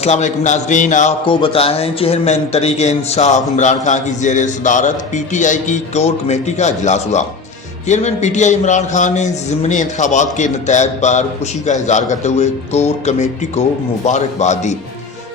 अस्सलाम वालेकुम नाजरीन, आपको बताएं चेयरमैन तहरीक इंसाफ इमरान खान की ज़ेर सदारत पीटीआई की कोर कमेटी का इजलास हुआ। चेयरमैन पीटीआई इमरान खान ने ज़िमनी इंतखाबात के नतायज पर खुशी का इजहार करते हुए कोर कमेटी को मुबारकबाद दी।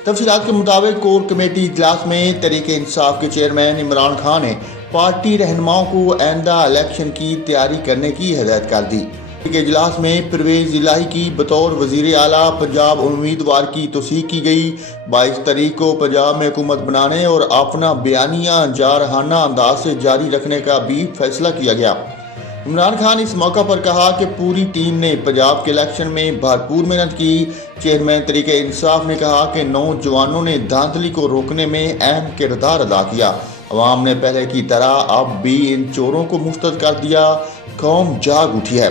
तफसीलात के मुताबिक कोर कमेटी इजलास में तहरीक इंसाफ के चेयरमैन इमरान खान ने पार्टी रहनुमाओं को आइंदा इलेक्शन की तैयारी करने की हिदायत कर दी। के इजलास में परवेज इलाही की बतौर वजीर आला पंजाब उम्मीदवार की तौसीक की गई। 22 तारीख को पंजाब में हुकूमत बनाने और अपना बयानिया जारहाना अंदाज से जारी रखने का भी फैसला किया गया। इमरान खान इस मौका पर कहा कि पूरी टीम ने पंजाब के इलेक्शन में भरपूर मेहनत की। चेयरमैन तहरीक इंसाफ ने कहा कि नौजवानों ने धांधली को रोकने में अहम किरदार अदा किया। अवाम ने पहले की तरह अब भी इन चोरों को मुस्तरद कर दिया। कौम जाग उठी है।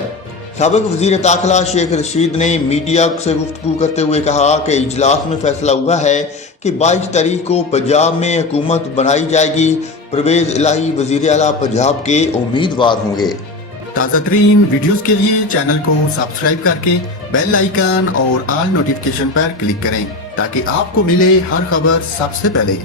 साबिक वज़ीर दाखिला शेख रशीद ने मीडिया से गुफ्तगू करते हुए कहा कि इजलास में फैसला हुआ है कि 22 तारीख को पंजाब में हुकूमत बनाई जाएगी। परवेज इलाही वज़ीर आला पंजाब के उम्मीदवार होंगे। ताज़ा तरीन वीडियोस के लिए चैनल को सब्सक्राइब करके बेल आइकन और ऑल नोटिफिकेशन पर क्लिक करें ताकि आपको मिले हर खबर सबसे पहले।